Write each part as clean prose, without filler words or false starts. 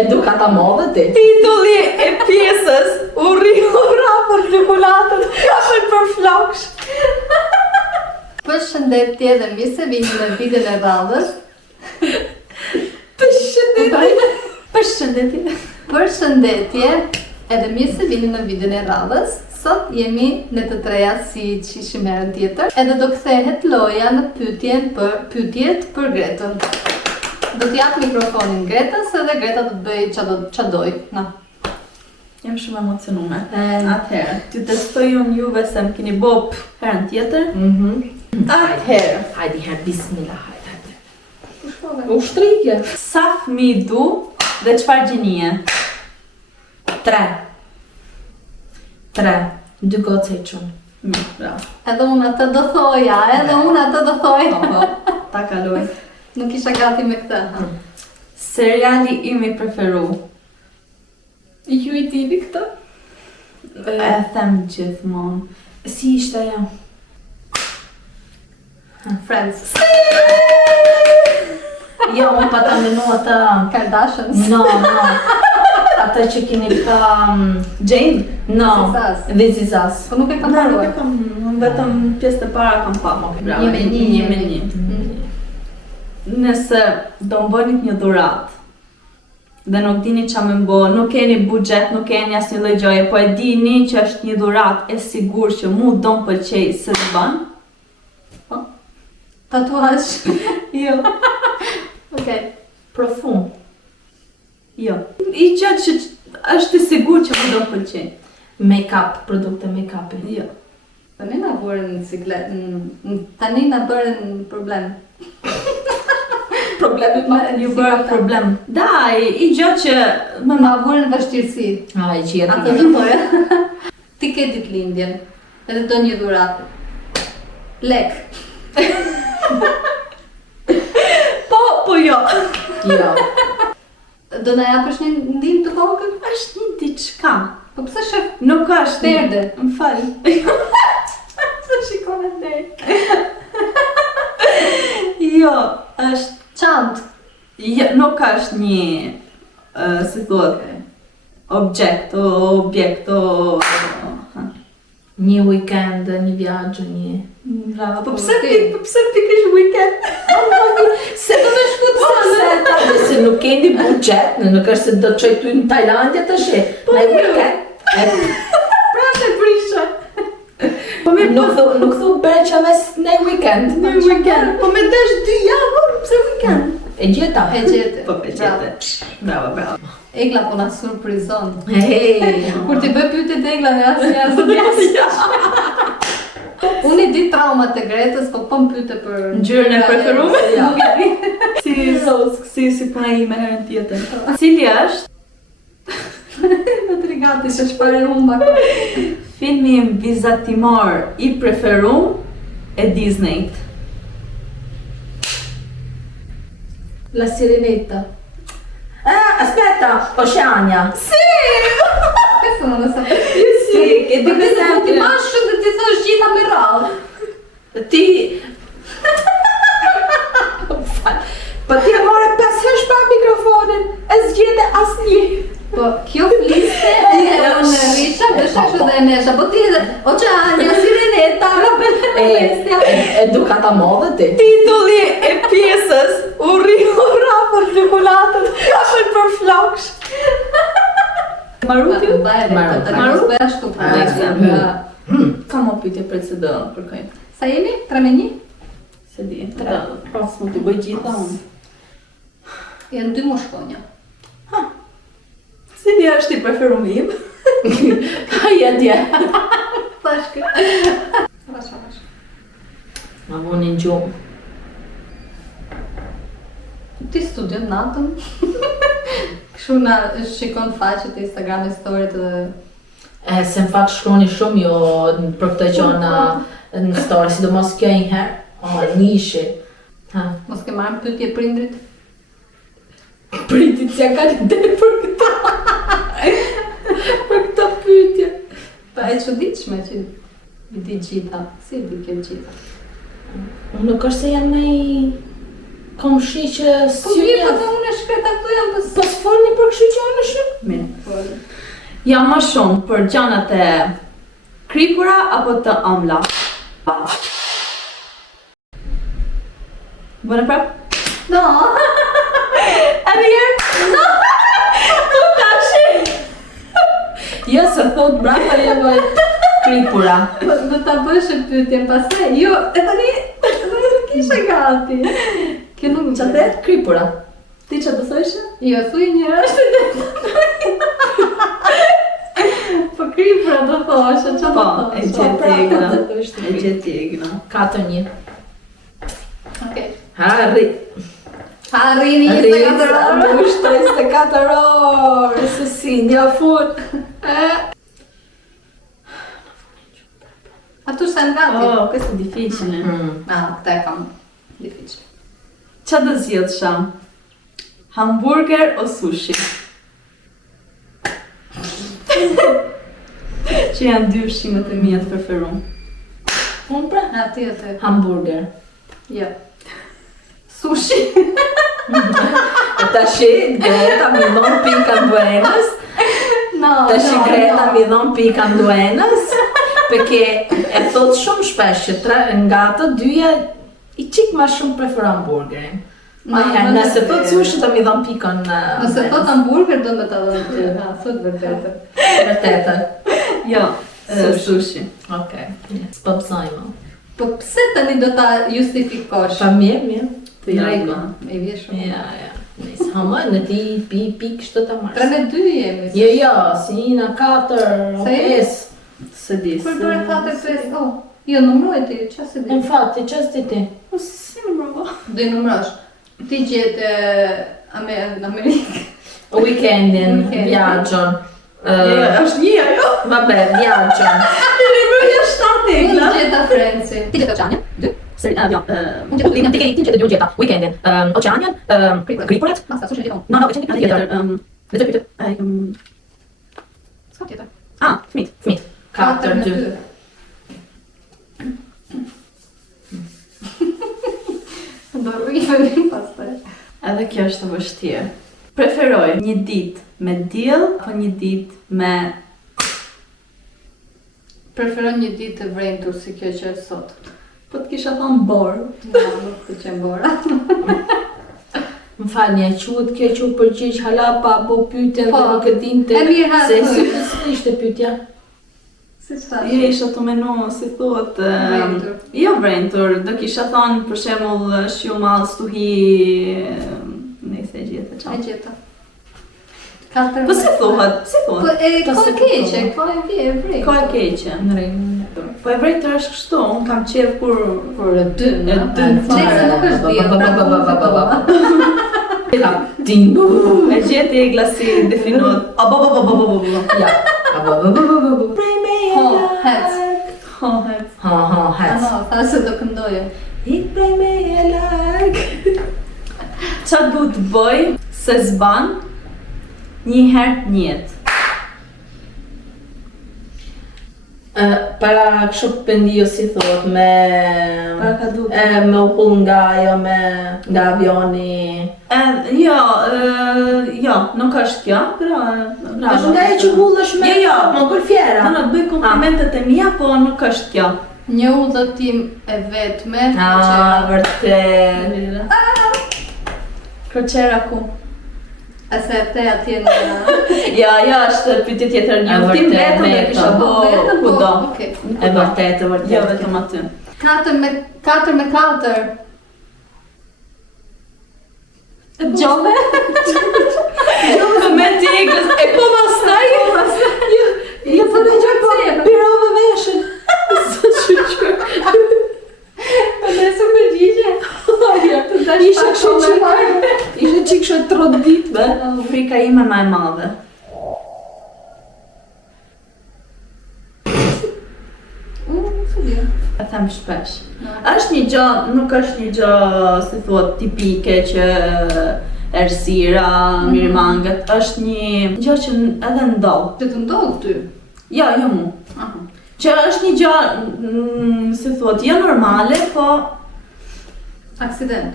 Edukata modhe ti. Titulli e pjesës Urrihura për gjukulatën, kafën për floksh. Përshëndetje dhe mirë se vini në videon e radhës. Përshëndetje edhe mirë se vini në videon e radhës. Sot jemi në të treja si që ishim herën tjetër. Edhe do kthehet loja në pyetjet për Gretën. Do t'jap mikrofonin Gretës edhe Greta do të bëj qa doj. Na. Jam shumë emocionume. Atëherë, ty testoj unë juve se më keni bop herën tjetër. Atëherë. Hajdi herë, bismillah, hajdi. U shtrike. Sa fëmi du dhe çfarë gjinie? 3. 2 goce i qunë. Bravo. Edhe unë atë do thoja, Ta kaloj. Nuk isha gati me këtë. Seriali im i preferu. Ju i tivi këtë? E them gjithmonë. Si ishte ajo? Friends. Jo, unë pa ta menu ata... Kardashians. No. Ata që keni ka... Jane? No. This is us. Po nuk e kam Nuk paruar. e kam, vetëm pjesë të para kam pa. Një me një. Nëse do më bënit një dhurat dhe nuk dini qa me mbo, nuk keni buxhet, nuk keni asnjë lloj gjoje, po e dini që është një dhurat e sigur që mu do më pëlqej se të bën? Tatuazh. Jo. Okej. Profum. Jo. I gjatë që është e sigur që mu do më pëlqej. Make-up, produkte make-upi. Jo. Tani na vurën siklet. Tani na bërën problem. Problemi ma ju bëra problem. Daj, i gjatë që Na vurën vështirësi. Ai që jetë. Atë do thoya. Ti ke ditëlindjen. Edhe do një dhuratë. Lek. Po jo. Jo. Do na japësh një ndim të vogël? Është një diçka. Po pse shef Nuk është perde? Më fal. Se shikon e drejt. Jo, është Çantë. jo, nuk është një si thuhet objekt. Një weekend, një viaggio, një... Bravo. Po pse pikërisht weekend? Se do me shku të sanë. Se nuk keni buxhet, nuk është se do të çoj ty në Tajlandje të shi. Në weekend. Pra të prisha. Po me Nuk thu bereqa mes në weekend. në weekend. Po me desh 2 javë, pse weekend? E gjeta. E gjete. Po e gjete. Bravo. Egla po na surprizon. Hey. Kur ti bëj pyetje të Egla në asnjë zotjas. Unë i di traumat e Gretës, po më pyete për Ngjyrën e preferuar? Nuk e di. Si puna ime herën tjetër. Cili është Në trigati se çfarë humba. filmi im vizatimor i preferuar e Disneyt? La Sirenetta. Aspetta, Oceania. Questo non lo sapevo. Si, che di questa Ti mashu dhe ti thosh gjitha me radhë. Ti... Po ti e more 5 herë pa mikrofonin, e zgjete asnjë. Po kjo fliste e unë risha, besha kështu dhe e mesha. Po ti edhe Oceania, Sirenetta, Bestia. Edukata modhe ti. Titulli e pjesës Urrihura për gjukulatën, kafën për floksh. Maruti? Maru bëja shtu. Kam o pyetje për se do kërkojmë. Sa jemi? 3-1? Se di. Pas mund t'i bëj gjitha unë. Janë 2 mushkonja. Cili është i preferuar im? Haja dje. Bashkë. Bashkë. Ma vonin gjumë. Ti studion natën? Kështu na shikon faqet e Instagram story të... Se në fakt shkroni shumë jo për këtë gjona në story, sidomos kjo njëherë. Nishi. Mos ke marrë pyetje prindrit? Pritit s'ja ka ide për këta. Për këta pyetje. Pa e çuditshme që i di gjitha. Si i di kjo gjitha? Nuk është se janë komshi që Po mirë, po të unë e shkreta këtu jam Po s'folni për kështu Jam më shumë për gjanat e kripura apo të ëmbla? Bëne prap? No. Edhe herë? No! Po tashi! Jo, se thot brapa e bëj kripura. Do ta bësh e pyetjen pastaj. Jo, e tani kisha gati. Kjo nuk Qa the? Kripura. Ti që të thëshë? Jo, thuj një është dhe po kripura do thoshe, që Po, do e thoshe? gjeti egna. 4-1. Okej. Harri. Arrini 24 orë. Dush 24 orë. Se si, një fut. A tu sei gati? Oh, questo è difficile. Ah, te kam. Difficile. Qa do zgjedhsha? Hamburger o sushi? Që janë dy ushqimet e mia të preferuar. Unë pra? A ti e te? Hamburger. Jo. Sushi. E tashi, Greta mi dhon pikan duenas. No, Tashi no, Greta no. mi dhon pikan duenas. Perché e thot shumë shpesh që nga ato dyja i qik ma shumë prefer hamburgerin. Ma herë, nëse thot sushi të mi dhon pikon Nëse thot hamburger do me ta dhënë ty. Ha, thot vërtetë. Vërtetën. Jo, Sushi. sushi. Okej, s'po pësojmë. Po pse tani do ta justifikosh? Pa mirë. Të Ja, rregull. Me vje shumë. Ja. Nisë, hama, në ti pi kështë të marrë. 3-2 jemi. Jo, si në 4, Sa jemi? 5. Se di. Kur bëre 4-5, oh. Jo, numroj ti, që se di? Infatti, që s'ti ti? Si më bravo. Do i numrosh. Ti gjete në Amerikë. Weekendin, Weekend. viaggion. Është një ajo. Vabbè, viaggion. Ti numroja 7 Unë egla. gjeta Frenci. Ti gjeta Oceanian? 2. Ti Ti gjeta dy gjeta. Weekendin. Oceanian, Griporet. Basta, sushi gjithon. No, që ti tjetër. Vetë pyetje. Ska tjetër. Ah, Smith. 4-2. Do rrifemi pastaj. Edhe kjo është e vështirë. Preferoj një ditë me diell apo një ditë me Preferon një ditë të vrentur si kjo që është sot. po të kisha thënë borë. No, nuk të qenë bora. Më falni, e quhet kjo që u përgjigj hala pa bo pyetjen Po, dhe nuk e dinte. e mirë, ha, Se thuj. si ishte pyetja? Si çfarë? Je isha të menu, si thuhet, Vrentur. jo vrentur, do kisha thënë për shembull shumë stuhi, nëse e gjete E çfarë. gjeta. 4 Po si thuhet? Si Po thuhet? e Ta ko se e po keqe, thuhet. ko e vje, e vrej. Ka e keqe. Në rregull. Po e vretër është kështu, unë kam qef kur Por e dyn, E ha? dyn fare. Nëse nuk është diell, pra nuk fitova. Tim. e gjeti e glasi definohet. Ja. Ho, hec. Hohet. Ha, hec. Ano, tha se do këndoje. Hit prej me e larg. Qa du të bëj se zban një herë në jetë? Para kështu pendio si thot me Para ka du. me u pull nga ajo nga avioni. Jo, nuk është kjo, bravo. Është nga e që hullesh me Jo, më gërfjera. Në bëj komplimentet e mia, po nuk është kjo. Një udhëtim e vetme Ah, vërtet. Kroqera ku? Ase te atje në... Ja, është pyetje tjetër, një E udhtim vërtet, vetëm e vetëm. kisha Po, bo vetëm, po, kudo. okej. E vërtet, e vërtet. Jo, vetëm aty. 4 me 4. Gjove? Komenti e glës, e po pastaj? Jo, po në gjë po, pirove veshën. Dhe su përgjigje? Të dash Isha pak kështu komentar. Ishe që kështu trot ditëve. Frika ime më e madhe. Se di. E them shpesh. Është një gjë, nuk është një gjë, si thuhet, tipike që errësira, mirëmangët, është një gjë që edhe ndodh. Që të ndodh ty? Jo, jo mu. Aha. Që është një gjë, si thuhet, jo normale, po Aksident.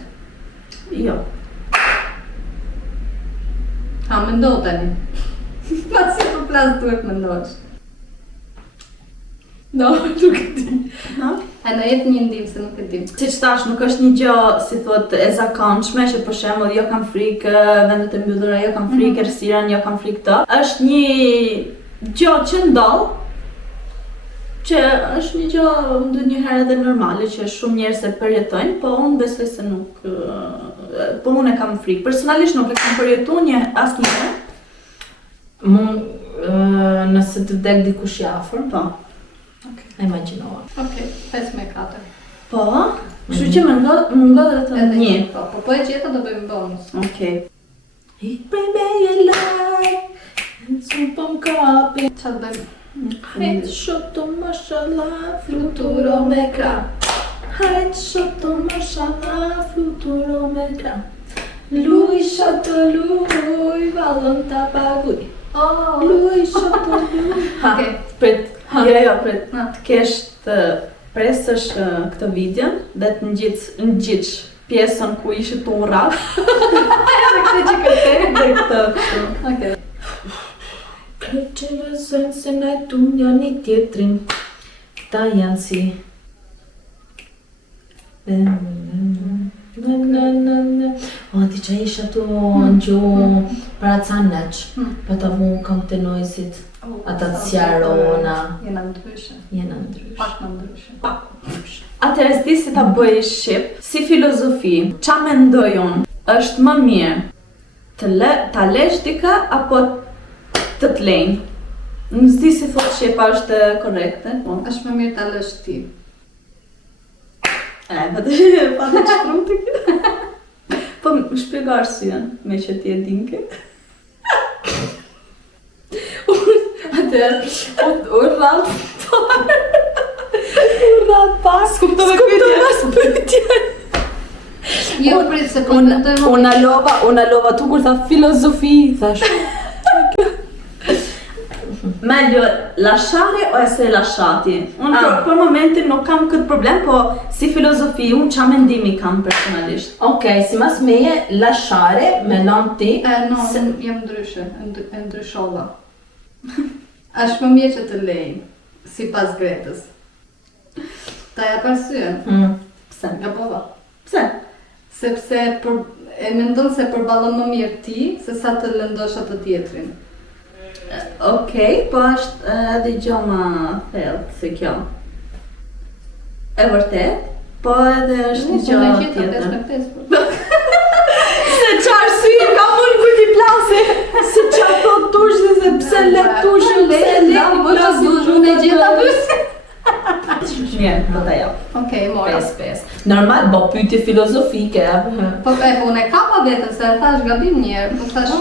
jo. Ha, me ndodh tani. Ma si të plas duhet mendosh. No, nuk e di. A na jep një ndim se nuk e dim. Si që tash, nuk është një gjë, si thot, e zakonshme, që për shembull, jo kam frikë vendet e mbyllura, jo kam frikë errësirën, jo kam frikë këtë. Është një gjë që ndodh, që është një gjë ndonjëherë edhe normale, që shumë njerëz e përjetojnë, po unë besoj se nuk, po unë e kam frikë. Personalisht nuk e kam përjetuar asnjëherë. Nëse të vdek dikush i afër, Po. e imagjinova. Okej, 5-4. Po, kështu që më ngodhet Edhe një. Po e gjeta do bëjmë bonus. Okej. Ik ben bij je lijn, en soep om kapi. Çfarë bëjmë? Hajt shoto mashallah, fluturo me kram. Hajt shoto mashallah, fluturo me kram. Luj shoto luj, vallën ta paguj. Oh, Luj shoto luj. okej. Prit, jo, prit. Ha. Të kesh të presësh këtë videon dhe të ngjitsh pjesën ku ishit të urrat. Edhe këtë që kërkej dhe këtë kështu. Okej. Këtë që vëzën se na tu njëri tjetrin. Këta janë si O, ti që isha tu në gjuhë para ca neq, pa ta vu kam të nojzit, ata të sjarona. Jena ndryshe. Jena ndrysh. Pak më ndryshe. Atëherë s'di si ta bëj shqip, si filozofi, qa mendoj unë, është më mirë ta lesh dika apo të t'lejnë? Nuk s'di si thot shqipa është korrekte, po. Është më mirë ta lësh ti. Pa të qëtru të këtë. Po, më shpjego arsyen, me që ti e dinke. Urrat parë. Skuptove pyetje. Jo, prit se po mendoj më Una lova tu kur tha filozofi, thash. Meglio lasciare o essere lasciati? Unë për momentin nuk kam këtë problem, po si filozofi, unë qa mendimi kam personalisht. Okej, si mas meje, lasciare, me lan ti. No, jam ndryshe, e ndryshova. Është më mirë që të lejnë, si pas Gretës. Ta ja parsyen. Pse? Ja po va. Pse? Sepse e mendon se përballon më mirë ti, se sa të lëndosh atë tjetrin. Okej, po është edhe gjë më thellë se kjo. E vërtet, po edhe është një gjë tjetër. Se qa arsye ka unë kur t'i plase? Se qa thot tushë se pse le tushë, pse le Po që s'dushë e gjeta bësë. Mirë, po ta jap. Okej, mora. 5. Normal, bo pyetje filozofike. Po unë e kapa vetën se thash gabim njerë, po thash...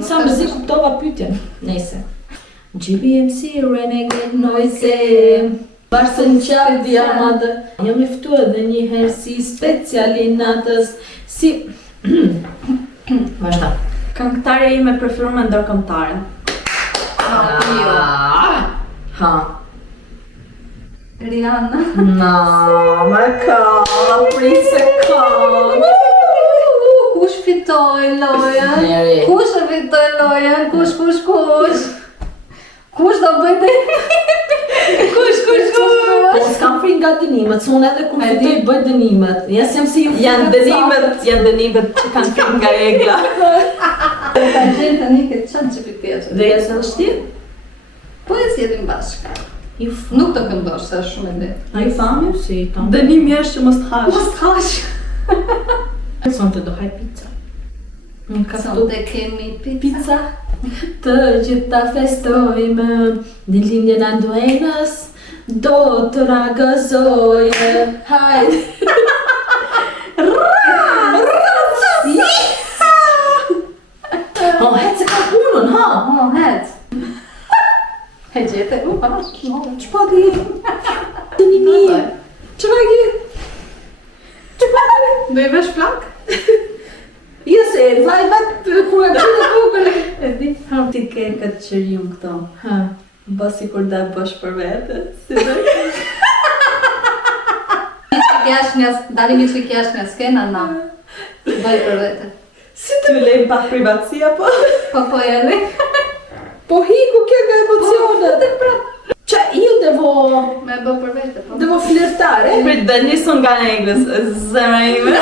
Sa më si kuptova pyetjen. Nese. GBMC Renegade Noise. Barsën qarë diamadë. Jam iftu edhe një herë si speciali natës. Si... Vazhda. Këngëtarja ime preferuar ndërkombëtare. Ha. Rihanna. No, ma ka, prise ka. Kush fitoj lojën? Njeri. Kush e fitoj lojën? Kush? Kush do bëj të... Kush? Po s'kam frikë nga dënimet, se unë edhe kur fitoj bëj dënimet. Jes jam si ju Janë dënimet që kanë frikë nga egla. Ta gjenë të një këtë qanë që pitjetë. Dhe jesë edhe shti? Po e sjedin bashka. Ju Nuk të këndosh, se është shumë e dhe. A ju fami? si ta. Dënimi është që mos t'hash. Mos t'hash. Sonte do haj pizza. Një ka këtu Sonte kemi pizza. pizza. Të gjitha festojmë në linjën e nduenës. Do të ragëzojë. Hajde. O, hec se ka punën, ha? Hec. E gjete, pash. Që pa di? Dënimi. Që pa di? Do i vesh flak? Jo se, vaj vetë ku e kështë e kukën. E di. Ti ke këtë qërium këto. Ha. Basi kur dhe bësh për vete. Si dhe? Dalimi që kjash nga skena, na. Bëj për vete. Si të lejmë pak privatësia, po? Po e le. Po hiku Me bë për vete, po. Do më flirtare. Prit, dhe nisun nga në Englës, zemra ime.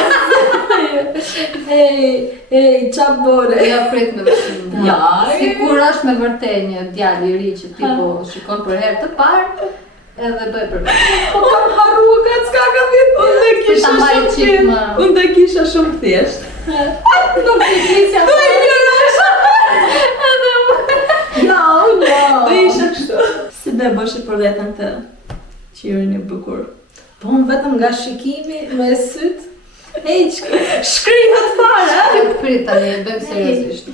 Hey, qa bore? Ja prit me vete. Ja, Sikur është me vërtet një djalë i ri që ti po shikon për herë të parë, edhe bëj për vete. Po kam harru ka s'ka ka vjetë. Unë dhe kisha shumë thjesht. Nuk t'i kisja për. No. Dhe isha kështu. Si be bëshe për vetën të qirin e bukur. Po unë vetëm nga shikimi me syt. Hey, Shkrihet fare! Prit tani, bëjmë seriozisht.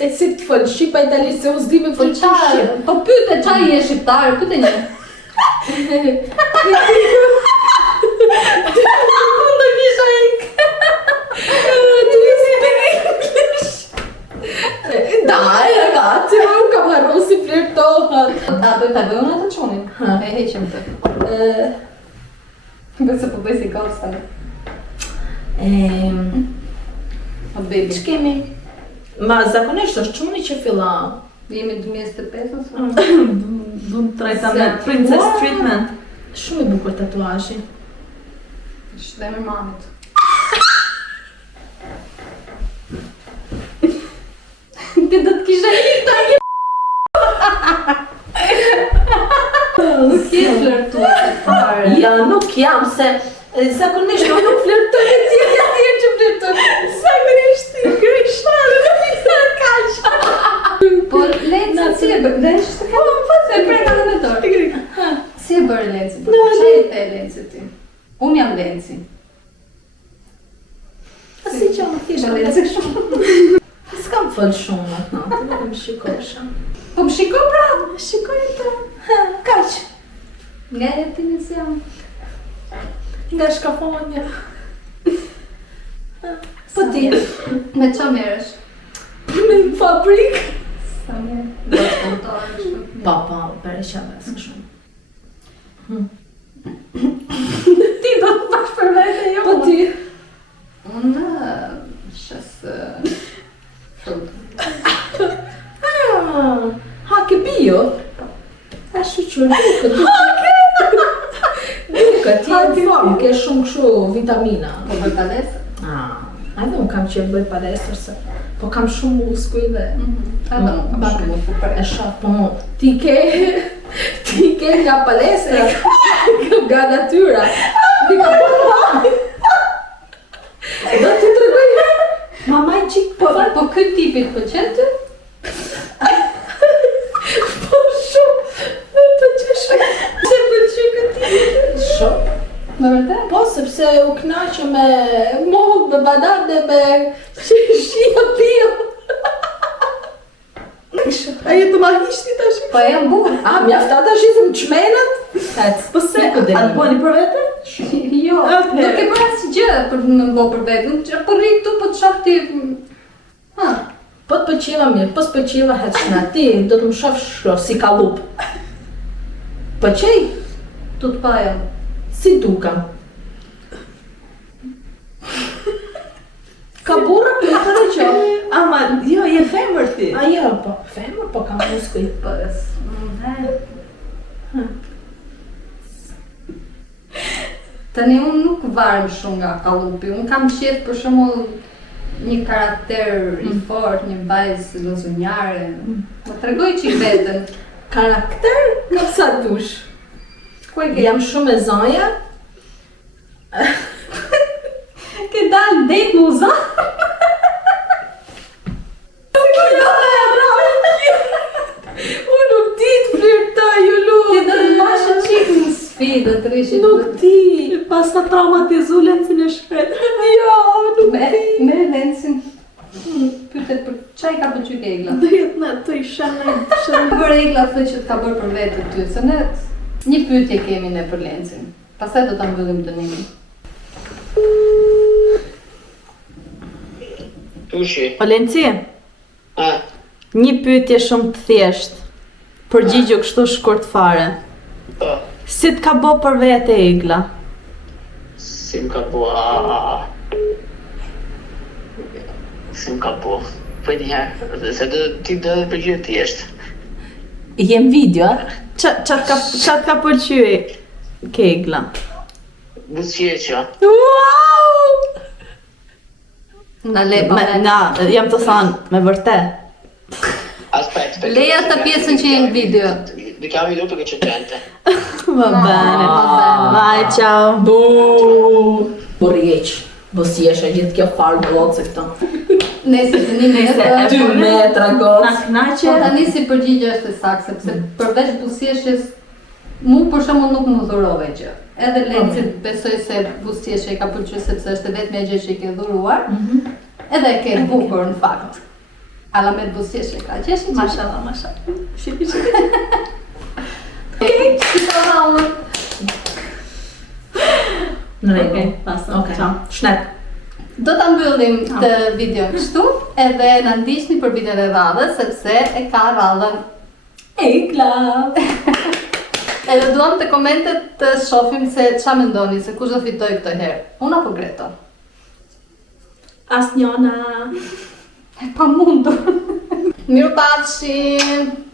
e si të fol shqipa italisht se u s'di me Po fol çfarë? Po pyete çaj je shqiptar, pyete një. Unë do kisha ik. Do you speak English? Dai, ragazzi, ma un camarro si flirtohat. Ta bëjmë unë atë çonin. Ha. E heqim të. Bëse po bëj si ghost tani. O baby. Ç'kemi? Ma zakonisht është çuni që filla. Jemi 2025 ose? Du në trajta me princess treatment. Shumë i bukur tatuazhi. Është dhe me mamit. Ti do të kisha ikë tani. Nuk je flirtuese fare. Ja, nuk jam se zakonisht unë nuk flirtoj me ti që flirtoj. Zakonisht ti gërishtarë, nuk i të kaq. Po Lenci si e bërë? Lenci të ka më fëtë e preka në me dorë. Si e bërë Lenci? Qa e the Lenci ti? Unë jam Lenci. Si që më thishtë. Me Lenci shumë. S'kam fol shumë atë natë, nuk më shikosha. Po më shiko pra. Shikoj të. Kaq. Nga e ti nësë jam. Nga shkafonja. Po ti. Me qa merësh? Në fabrikë. Sa mirë. Do të kontorë shumë. Pa, për e qaves shumë. Ti do të bash për vete jo. Po ti. Unë shësë frutë. Ha, ke bio? A shuqur, duke. Duke, ti e në formë, ke shumë këshu vitamina. Po bëj palesë? Ajde, unë kam që bëj palestër se, po kam shumë muskuj dhe... Edhe nuk kam shumë muskuj për E shoh, po ti ke nga palestra, nga natyra. Ti ka po do ti të regoj mamaj qik Po këtë tipit po qenë ty? po shumë, më pëlqej shumë. Se pëlqej këtë tipit. Shumë. Me vërtet? Po, sepse u knaqë me mollë, me banane, me shia pio. A jetë ma hishti tash? Po jam bukur. A, mjafta ta shizëm qmenat? Po se, atë bëni për vete? Jo, Atëherë. nuk e bërë asë gjë për më bo për vetë. Po rri këtu, po të shoh ti... Ha, Po të pëlqeva mirë, po s'pëlqeva heqna ti, do të më shofsh si kalup. Pëlqej? tu të paja. Si dukam? Ka burra për të dhe qo? Ama, jo, je femër ti. A jo, po, femër, po kam muskuj. Po, Tani unë nuk varem shumë nga kallupi, unë kam qef për shembull një karakter i fort, një vajzë lozunjare. Më tregoj çik veten. Karakter? Ka sa dush. Ku e ke? Jam shumë e zonja. Ke dalë det muza? Unë nuk ti të flirtoj, ju lutem. Ti do të bash çik në sfidë, të rishi. Nuk ti. Pas të traumatizu Lencin e shkret. Jo, nuk Me ti. Lencin. Pyetet për çaj ka pëlqyer ke Egla. Dhe jetë në të isha në Për Egla thë që të ka bërë për vetë ty, se ne një pyetje kemi ne për Lencin. Pastaj do ta mbyllim dënimin. Tushi. O Lenci, A, një pyetje shumë të thjesht. Përgjigju kështu shkurt fare. po, Si të ka bo për vete Egla? si më ka po, si më ka po. Po një herë, se ti do të përgjigje thjesht. Jem video, Qatë ka pëlqy kegla? Buzëqeshja. Wow! Na le pa me. Jam të thanë, me vërtet. Aspetta. Leja të pjesën që jenë video. Richiami dopo che c'è gente. Va bene. Vai, ciao. po rjeq, bosjeshe gjithë kjo farë gocë këto. Nëse të një metra. 2 metra gocë. Na Po knaqe. tani si përgjigje është e saktë, sepse përveç buzëqeshjes, mu për shembull nuk më dhurove gjë. Edhe Lenci besoj se buzëqeshja i ka pëlqyer sepse është e vetmja gjë që i ke dhuruar. Edhe e ke bukur në fakt. Alla me buzëqeshje ka qeshë që Mashallah, mashallah. Shipi. Okej, si të raunë. Në rregull. Okej, basta. Okej. Ciao. Shnet. Do ta mbyllim të video kështu, edhe na ndiqni për videon e radhës sepse e ka radhën. Ekla. Edhe duam të komentet të shohim se ç'a mendoni, se kush do fitoj këtë herë. Unë apo Greto? Asnjona. Pa mundur. Mirupafshim.